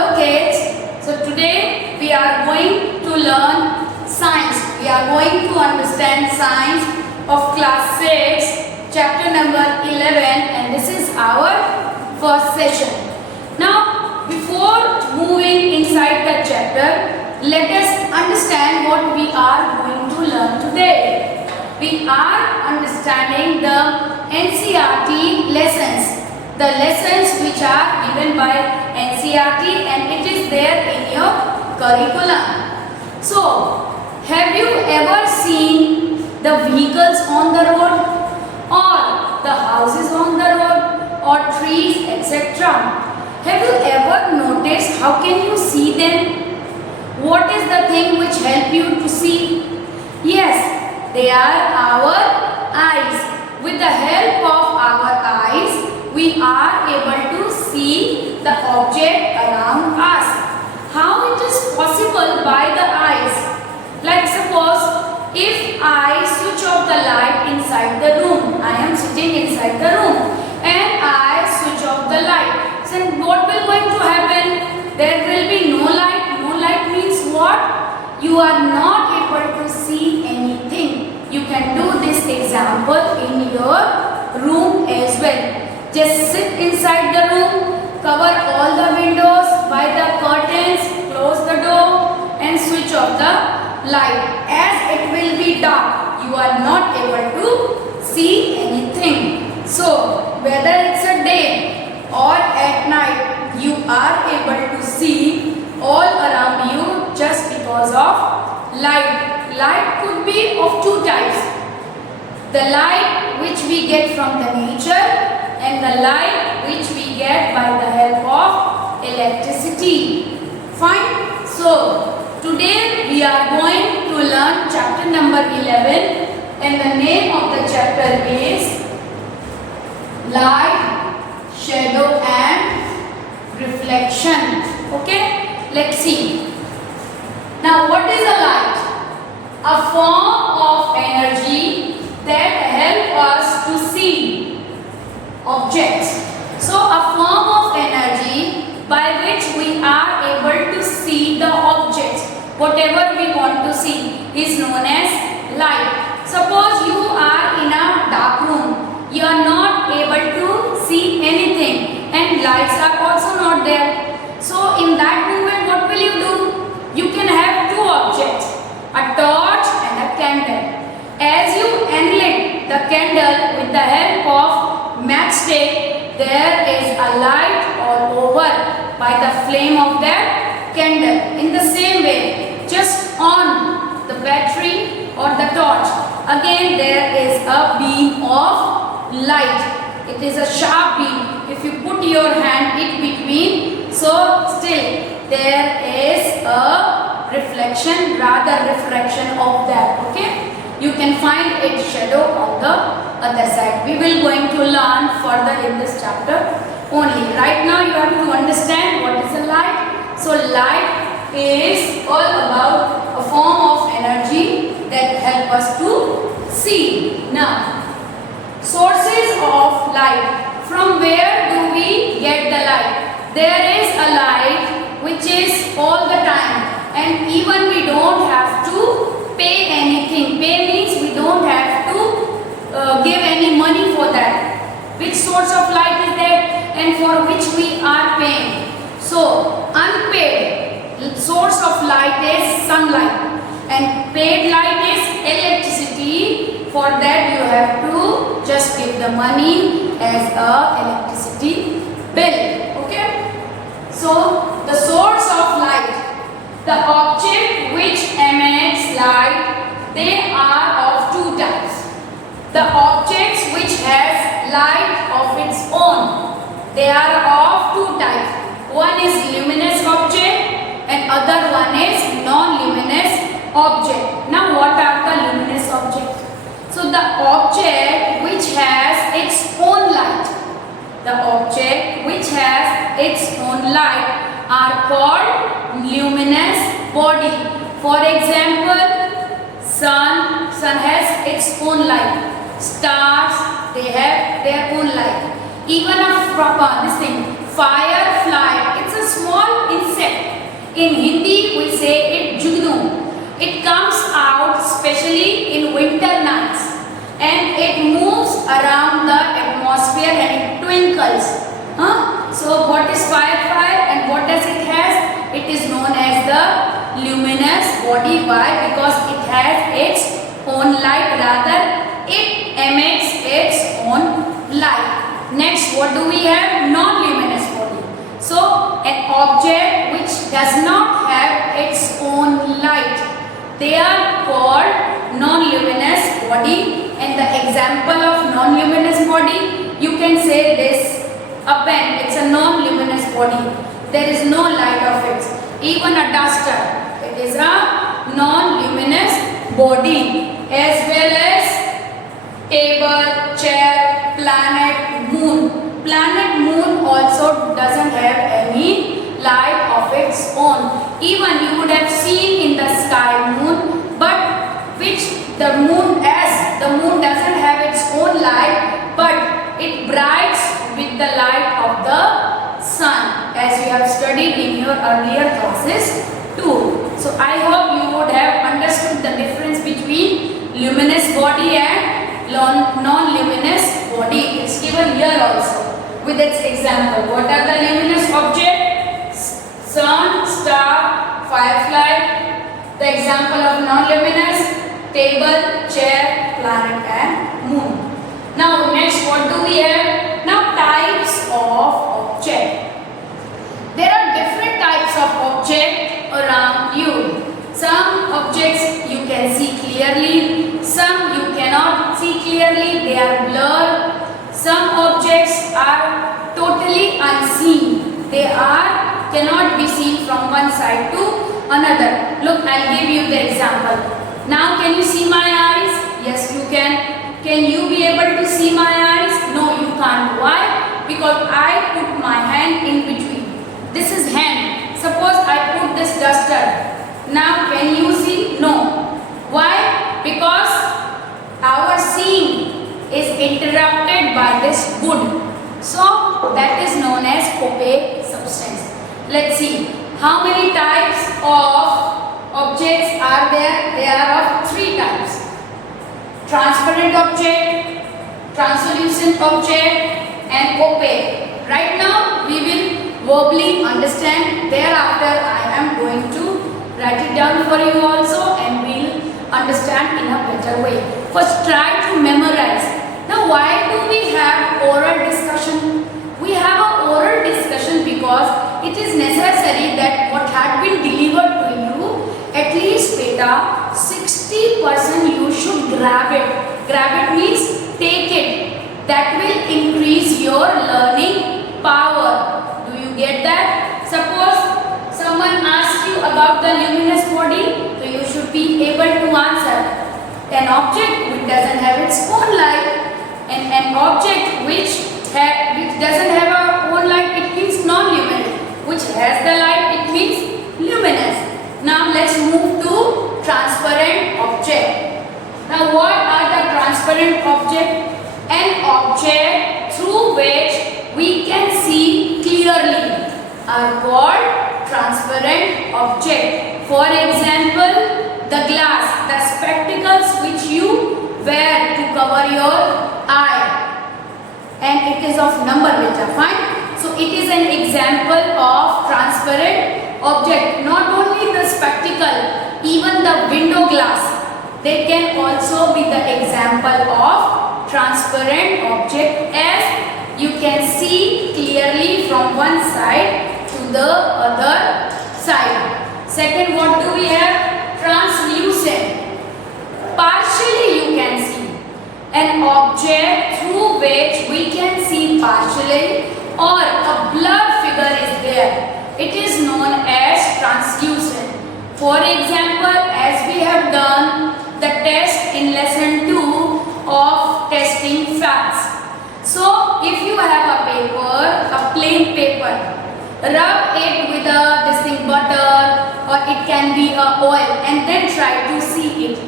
Hello kids. So today we are going to learn science. We are going to understand science of class 6 chapter number 11 and this is our first session. Now before moving inside the chapter, let us understand what we are going to learn today. We are understanding the NCERT lessons. The lessons which are given by NCERT and it is there in your curriculum. So, have you ever seen the vehicles on the road or the houses on the road or trees, etc.? Have you ever noticed how can you see them? What is the thing which help you to see? Yes, they are our eyes. With the help of our eyes, we are able to see the object around us. How it is possible by the eyes? Like suppose if I switch off the light inside the room, I am sitting inside the room and I switch off the light. So what will going to happen? There will be no light. No light means what? You are not able to see anything. You can do this example in your room as well. Just sit inside the room, cover all the windows by the curtains, close the door and switch off the light. As it will be dark, you are not able to see anything. So, whether it's a day or at night, you are able to see all around you just because of light. Light could be of two types. The light which we get from the nature and the light which we get by the help of electricity. Fine. So, today we are going to learn chapter number 11 and the name of the chapter is Light, Shadow and Reflection. Okay, let's see. Now, what is a light? A form of energy that help us to see objects. So a form of energy by which we are able to see the objects. Whatever we want to see is known as light. Suppose you are in a dark room. You are not able to see anything and lights are also not there. So in that moment what will you do? You can have two objects, a torch and a candle. As you enlit the candle with the help of matchstick, there is a light all over by the flame of that candle. In the same way, just on the battery or the torch, again there is a beam of light. It is a sharp beam. If you put your hand in between, so still there is a reflection, rather refraction of that. Okay. You can find its shadow on the other side. We will going to learn further in this chapter only. Right now you have to understand what is a light. So light is all about a form of energy that help us to see. Now, sources of light. From where do we get the light? There is a light which is all the time and even we don't have to pay anything. Pay means we don't have to give any money for that. Which source of light is that and for which we are paying? So, unpaid source of light is sunlight and paid light is electricity. For that you have to just give the money as a electricity bill. Okay. So, the source of light. The object which emits light, they are of two types. The objects which has light of its own, they are of two types. One is luminous object and other one is non-luminous object. Now what are the luminous objects? So the object which has its own light, the object which has its own light are called luminous body. For example, sun has its own light. Stars, they have their own light. Even a this thing, firefly, it's a small insect In Hindi we say it jugnu. It comes out especially in winter nights and it moves around the atmosphere and it twinkles. So what is fire and what does it has? It is known as the luminous body. Why? Because it has its own light, rather it emits its own light. Next, what do we have? Non-luminous body. So an object which does not have its own light, they are called non-luminous body. And the example of non-luminous body, you can say this: a pen, it's a non-luminous body. There is no light of it. Even a duster, it is a non-luminous body. As well as table, chair, planet, moon. Planet, moon also doesn't have any light of its own. Even you would have seen in the sky moon, but which the moon doesn't have its own light, but it brights with the light of the sun, as you have studied in your earlier classes too. So I hope you would have understood the difference between luminous body and non-luminous body. It's given here also with its example. What are the luminous objects? Sun, star, firefly. The example of non-luminous: table, chair, planet and moon. Now next, what do we have? Now types of object. There are different types of object around you. Some objects you can see clearly, some you cannot see clearly, they are blurred. Some objects are totally unseen. They cannot be seen from one side to another. Look, I'll give you the example. Now can you see my eyes? Yes, you can. Can you be able to see my eyes? No, you can't. Why? Because I put my hand in between. This is hand. Suppose I put this duster. Now can you see? No. Why? Because our seeing is interrupted by this wood. So that is known as opaque substance. Let's see. How many types of objects are there? There are of 3 types. Transparent object, translucent object and opaque. Right now we will verbally understand. Thereafter I am going to write it down for you also and we'll understand in a better way. First, try to memorize. Now why do we have oral discussion? We have an oral discussion because it is necessary that what had been delivered to you, at least beta 60% you should grab it. Grab it means take it. That will increase your learning power. Do you get that? Suppose someone asks you about the luminous body, so you should be able to answer. An object which doesn't have its own light, and an object which doesn't have a own light, it means non-luminous. Which has the light, it means luminous. Now let's move to transparent object. Now what are the transparent object? An object through which we can see clearly are called transparent object. For example, the glass, the spectacles which you wear to cover your eye, and it is of number beta, fine. So it is an example of transparent object. Not only the spectacle, even the window glass, they can also be the example of transparent object, as you can see clearly from one side to the other side. Second, what do we have? Translucent. Partially you can see. An object through which we can see partially, or a blurred figure is there. It is known as translucent. For example, as we have done the test in lesson 2 of testing facts. So if you have a paper, a plain paper, rub it with butter, or it can be a oil, and then try to see it.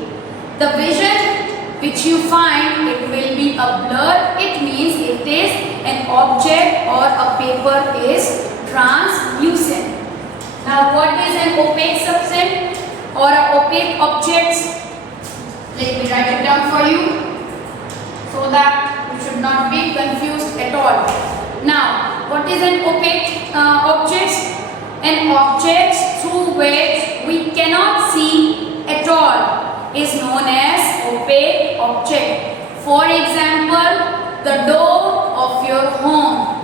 The vision which you find, it will be a blur. It means it is an object or a paper is translucent. Now what is an opaque substance or an opaque object? Let me write it down for you so that you should not be confused at all. Now, what is an opaque object? An object through which we cannot see at all is known as opaque object. For example, the door of your home.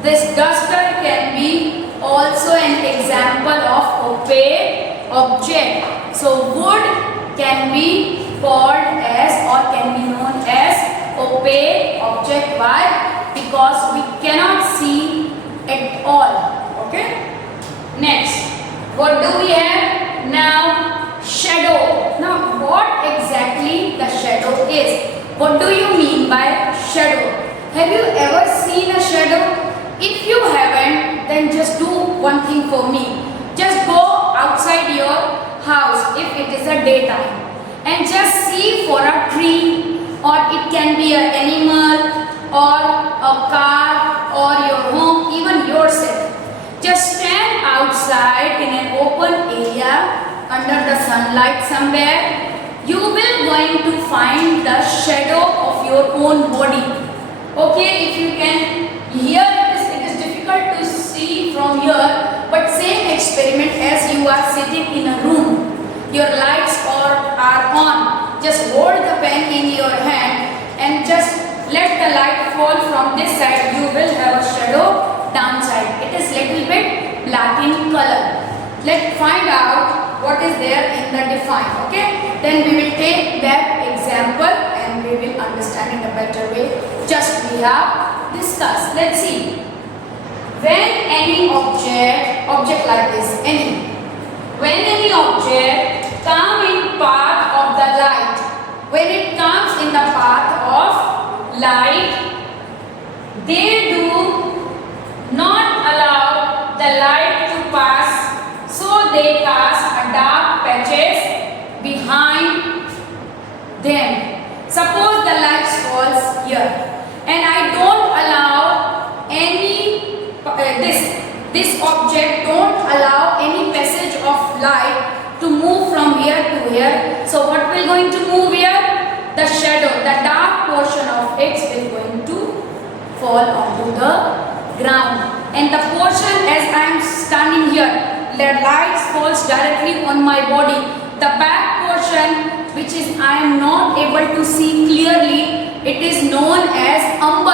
This duster can be also an example of opaque object. So, wood can be called as or can be known as opaque object. Why? Because we cannot see at all. Okay. Next, what do we have? Now, shadow. Now, what exactly the shadow is? What do you mean by shadow? Have you ever seen a shadow? If you haven't, then just do one thing for me. Just go outside your house if it is a daytime and just see for a tree, or it can be an animal or a car or your home, even yourself. Just stand outside in an open area under the sunlight somewhere. You will going to find the shadow of your own body. Okay, if you can hear it is difficult to see from here, but same experiment as you are sitting in a room. Your lights are on. Just hold the pen in your hand and just let the light fall from this side. You will have a shadow downside. It is little bit black in color. Let's find out what is there in the define. Okay, then we will take that example and we will understand in a better way. Just we have discussed. Let's see. When any object like this, when any object come in path of the light, when it comes in the path of light, they do not allow the light to pass, so they cast a dark patches behind them. Suppose the light falls here and I don't allow any this object don't allow any passage of light to move from here to here. So what will going to move here? The shadow, the dark portion of it is going to fall onto the ground, and the portion as I am standing here, the light falls directly on my body. The back portion, which is I am not able to see clearly, it is known as umber.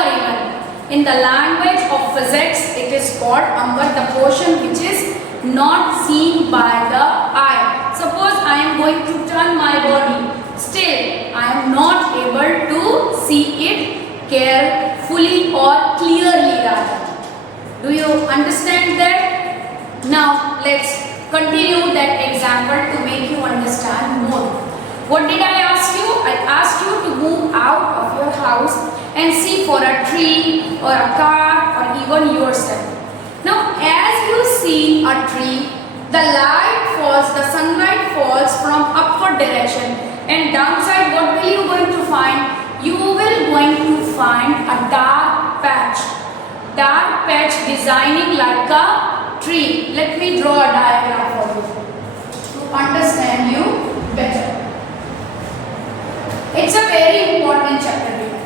In the language of physics, it is called umber, the portion which is not seen by the eye. Suppose I am going to turn my body, still I am not able to see it carefully or clearly rather. Do you understand that? Now let's continue that example to make you understand more. What did I ask you? I asked you to move out of your house and see for a tree or a car or even yourself. Now as you see a tree, the light falls, the sunlight falls from upward direction, and downside what will you going to find? You will going to find a dark patch designing like a tree. Let me draw a diagram for you to understand you better. It's a very important chapter here.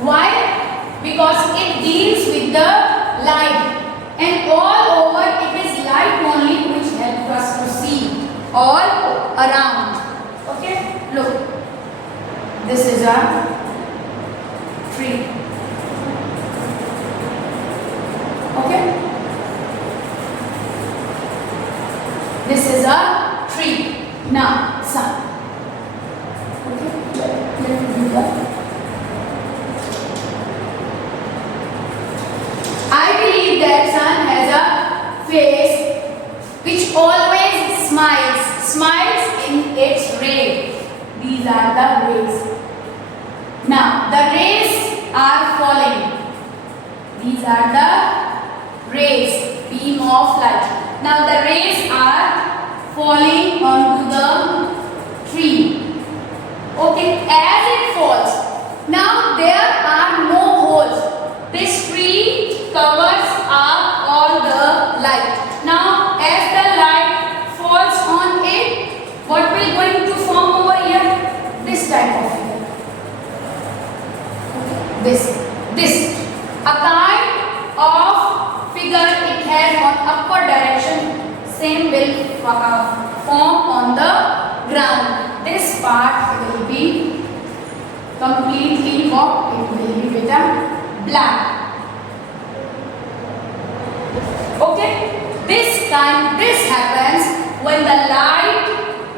Why? Because it deals with the light, and all over it is light only which helps us to see all around. Okay, look, this is a tree. Okay, this is a tree. Now sun. Okay, let me do that. I believe that sun has a face which always smiles in its ray. These are the rays. Now the rays are falling. These are the rays, beam of light. Now the rays are falling onto the tree. Okay, as it falls, now there are no holes. This tree covers up all the light. Now as the light This. A kind of figure it has on upward direction, same will form on the ground. This part will be completely what? It will be with a black. Okay? This happens when the light,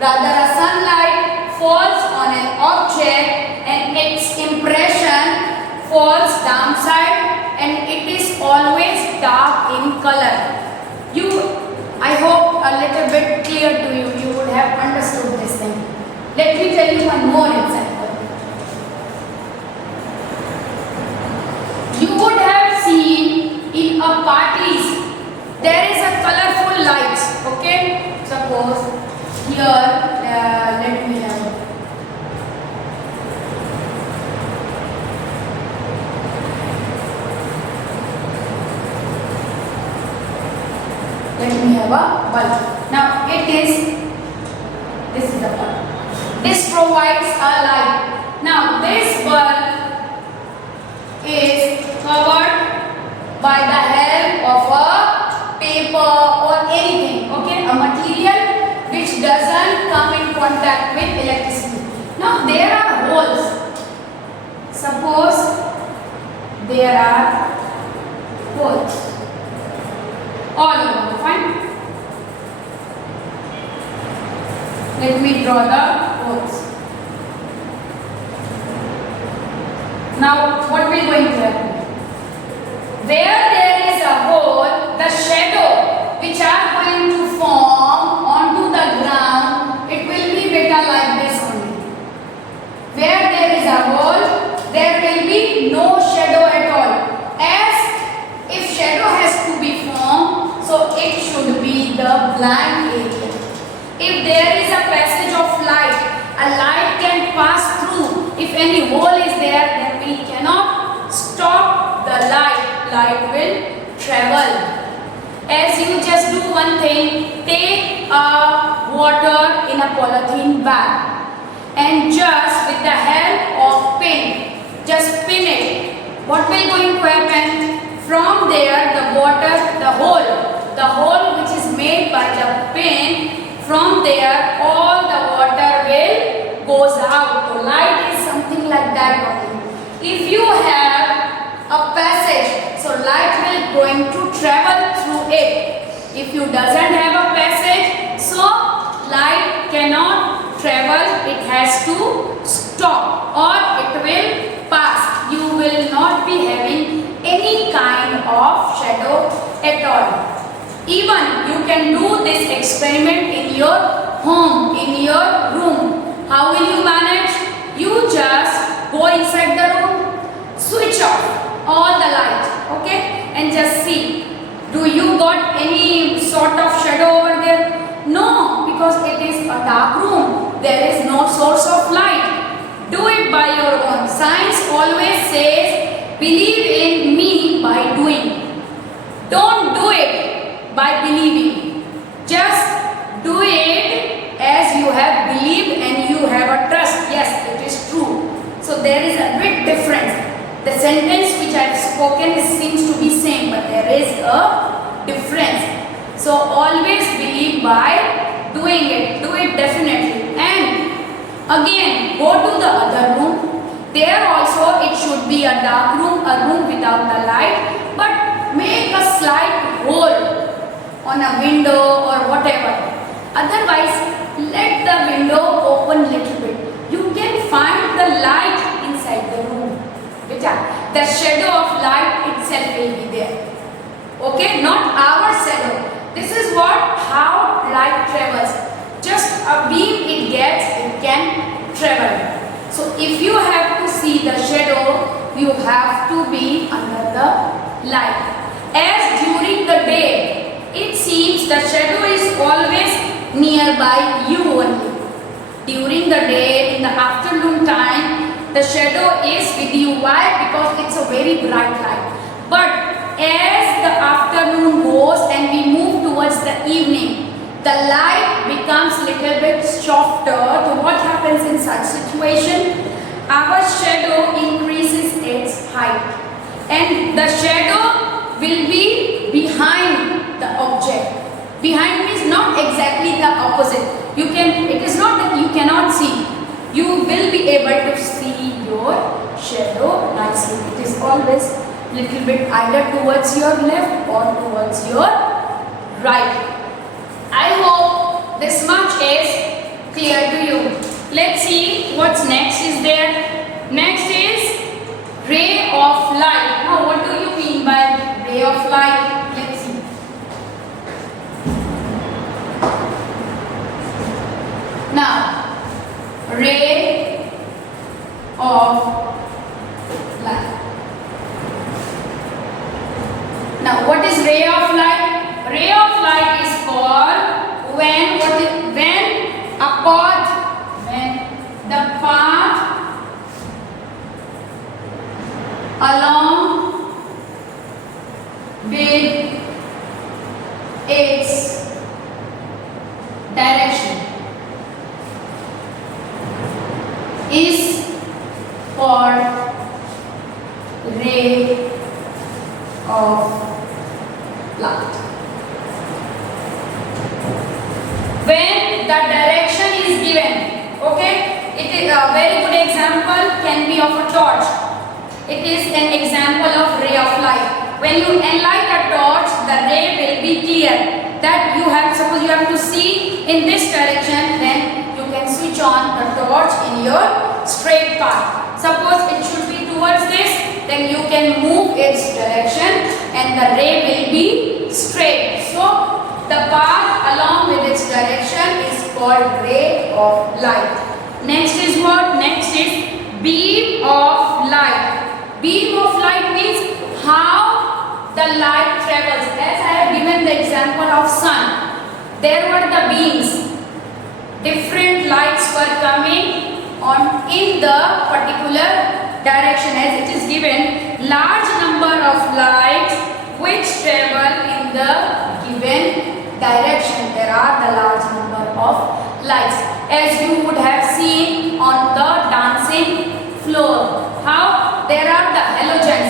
rather a sunlight, falls on an object and its impression falls downside and it is always dark in color. I hope a little bit clear to you. You would have understood this thing. Let me tell you one more example. You would have seen in a parties there is a colorful light. Okay, suppose here let me have. Let me have a bulb. Now this is the bulb. This provides a light. Now this bulb is covered by the help of a paper or anything. Okay, a material which doesn't come in contact with electricity. Now there are holes. Suppose there are holes all over. Fine. Let me draw the holes. Now what will going to happen? Where there is a hole, the shadow which are going to form onto the ground, it will be better like this only. Where there is a hole, there will be no shadow at all. As if shadow has to be formed, so it should be the blank area. If there is a passage of light, a light can pass through. If any hole is there, then we cannot stop the light. Light will travel. As you just do one thing, take water in a polythene bag and just with the help of pin, just pin it. What will going to happen? From there the water, the hole which is made by the pin, from there all the water will goes out. The light is something like that only. If you have a passage, so light will going to travel through it. If you doesn't have a passage, so light cannot travel, it has to stop or it will pass. You will not be having any kind of shadow at all. Even you can do this experiment in your home, in your room. How will you manage? You just go inside the room, switch off all the light, okay, and just see. Do you got any sort of shadow over there? No, because it is a dark room. There is no source of light. Do it by your own. Science always says, believe in me by doing. Don't do it by believing. Just do it as you have believed and you have a trust. Yes, it is true. So there is a big difference. The sentence which I have spoken seems to be same, but there is a difference. So always believe by doing it. Do it definitely. And again, go to the other room. There also it should be a dark room, a room without the light. But make a slight hole on a window or whatever. Otherwise, let the window open little bit. You can find the light inside the room. The shadow of light itself will be there. Okay, not our shadow. This is how light travels. Just a beam it gets, it can travel. So if you have to see the shadow, you have to be under the light. As during the day, it seems the shadow is always nearby you only. During the day, in the afternoon time, the shadow is with you. Why? Because it's a very bright light. But as the afternoon goes and we move towards the evening, the light becomes little bit softer. So what happens in such situation? Our shadow increases its height, and the shadow will be behind the object. Behind means not exactly the opposite. It is not that you cannot see. You will be able to see your shadow nicely. It is always little bit either towards your left or towards your right. I hope this much is clear to you. Let's see what's next is there. Next is ray of light. Now what do you mean by ray of light? Let's see. Now, ray of light. Now what is ray of light? Ray of light is called when the path along with its direction is called ray of light. When the direction is given, okay, it is a very good example can be of a torch. It is an example of ray of light. When you enlight a torch, the ray will be clear. That suppose you have to see in this direction, then you can switch on the torch in your straight path. Suppose it should be towards this, then you can move its direction and the ray will be straight. So the path along with its direction is called ray of light. Next is what? Next is beam of light. Beam of light means how the light travels. As I have given the example of sun, there were the beams. Different lights were coming on in the particular direction. As it is given, large number of lights which travel in the given direction. There are the large number of lights, as you would have seen on the dancing floor. How there are the halogens,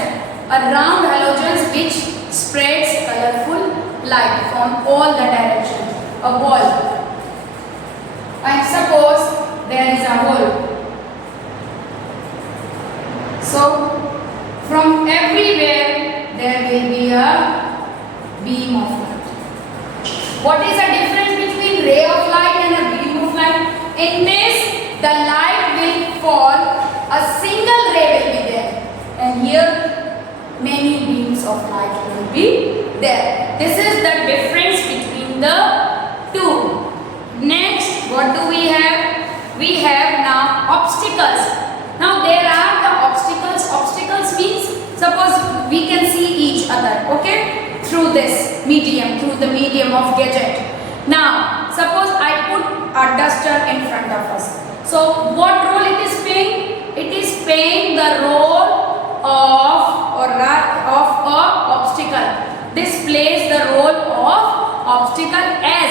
round halogens which spreads colorful light from all the directions. A ball, and suppose there is a hole. So from everywhere there will be a beam of light. What is the difference between ray of light and a beam of light? In this, the light will fall, a single ray will be there, and here many beams of light will be there. This is the difference between the two. Next, what do we have? We have now obstacles. Now there are the obstacles. Obstacles means suppose we can see each other, okay, through this medium, through the medium of gadget. Now suppose I put a duster in front of us. So what role it is playing? It is playing the role of a obstacle. This plays the role of obstacle as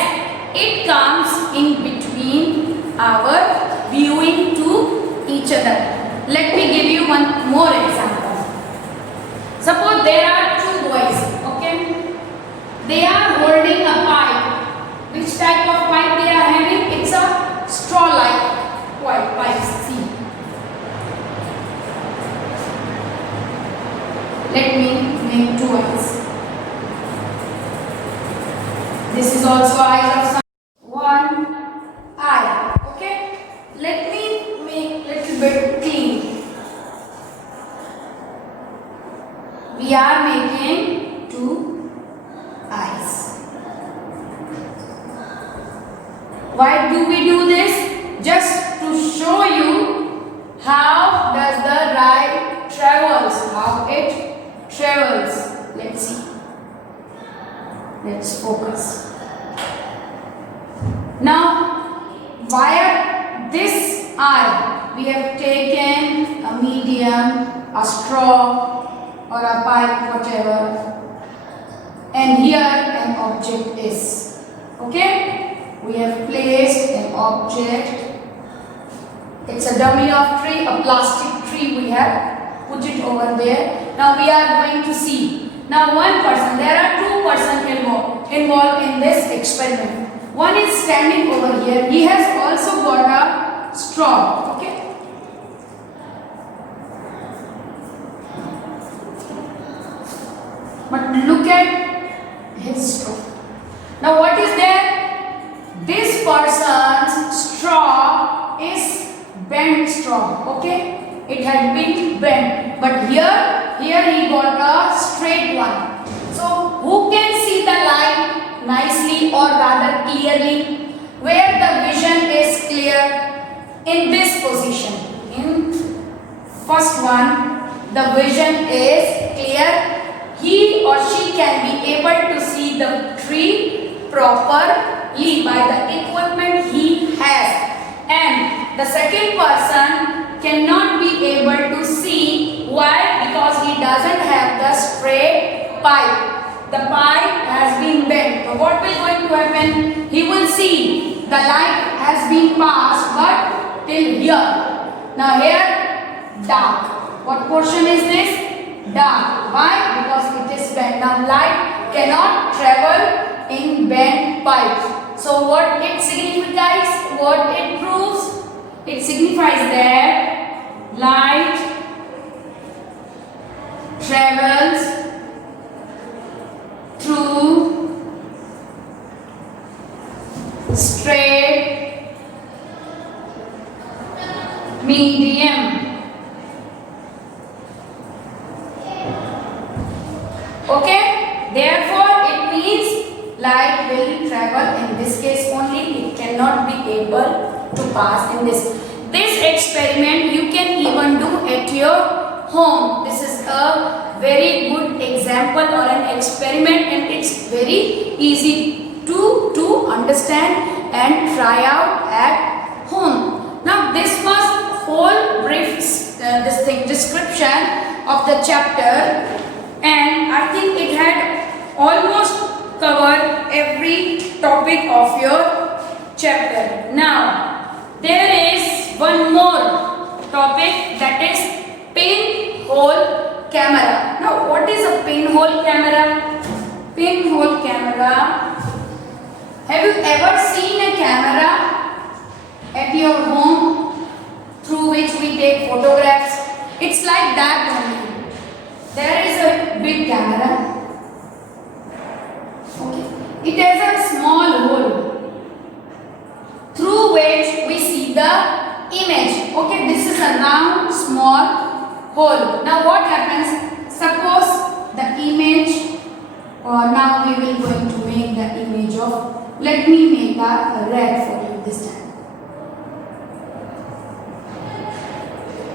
it comes in between our viewing to each other. Let me give you one more example. Suppose there are two boys, okay? They are holding a pipe. Which type of pipe they are having? It's a straw-like pipe. See. Let me make two eyes. This is also eyes of sun. One eye. Okay. Let me make little bit clean. We are making two eyes. Why do we do this? Just to show you how does the light travels, how it travels. Let's see. Let's focus. Now, via this eye, we have taken a medium, a straw, or a pipe, whatever, and here an object is. Okay? We have placed an object. It's a dummy of tree, a plastic tree we have put it over there. Now we are going to see. Now one person, there are two persons involved in this experiment. One is standing over here. He has also got a straw. Okay. But look at his straw. Now what is there? This person's straw is bent straw. Okay. It had been bent. But here he got a straight one. So who can see the light nicely or rather clearly? Where the vision is clear? In this position. In first one, the vision is clear. He or she can be able to see the tree properly by the equipment he has. And the second person cannot be able to see. Why? Because he doesn't have the straight pipe. The pipe has been bent. So what will going to happen? He will see the light has been passed but till here. Now here dark. What portion is this? Dark. Why? Because it is bent. Now light cannot travel in bent pipes. So what it signifies? What it proves? It signifies that light travels through straight medium. Okay, therefore it means light will travel in this case only. It cannot be able to pass in this. This experiment you can even do at your home. This is a very good example or an experiment, and it's very easy to understand and try out at home. Now this was whole brief description of the chapter, and I think it had almost covered every topic of your chapter. Now there is one more topic, that is pinhole camera. Now what is a pinhole camera? Pinhole camera. Have you ever seen a camera at your home through which we take photographs? It's like that only. There is a big camera. Okay. It has a small hole through which we see the image. Okay, this is a round small hole. Now what happens? Suppose the image, or now we will going to make the image of, let me make a rat for you this time.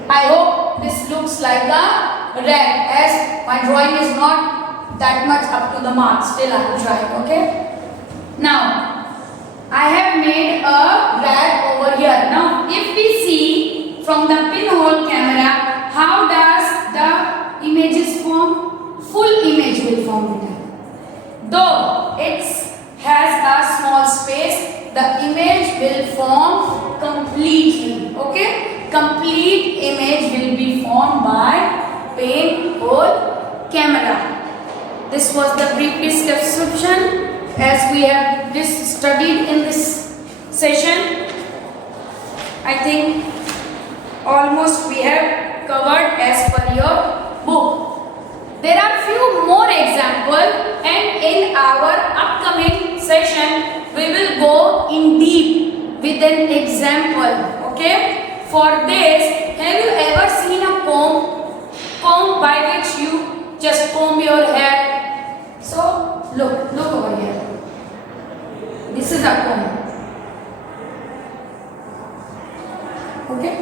I hope this looks like a rat, as my drawing is not that much up to the mark. Still I will try. Okay. Now I have made a rat over here. Now if we see from the pinhole camera, how does the images form? Full image will form it. Though it has a small space, the image will form completely. Okay, complete image will be formed by pinhole camera. This was the brief description as we have studied in this session. I think almost we have covered as per your book. There are few more examples, and in our upcoming session we will go in deep with an example. Okay. For this, have you ever seen a comb? Comb by which you just comb your hair. So look over here. This is a comb. Okay.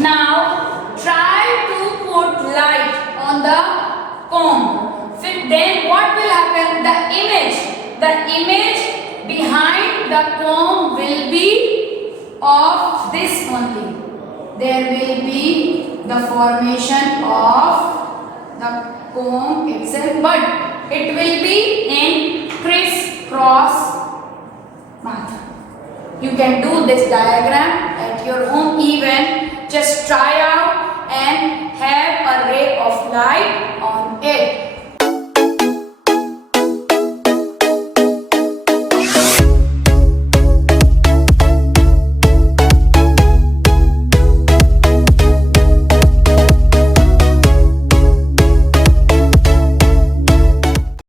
Now try to put light on the comb. Then what will happen? The image behind the comb will be of this only. There will be the formation of the comb itself, but it will be in crisscross method. You can do this diagram at your home even Just try out and have a ray of light on it.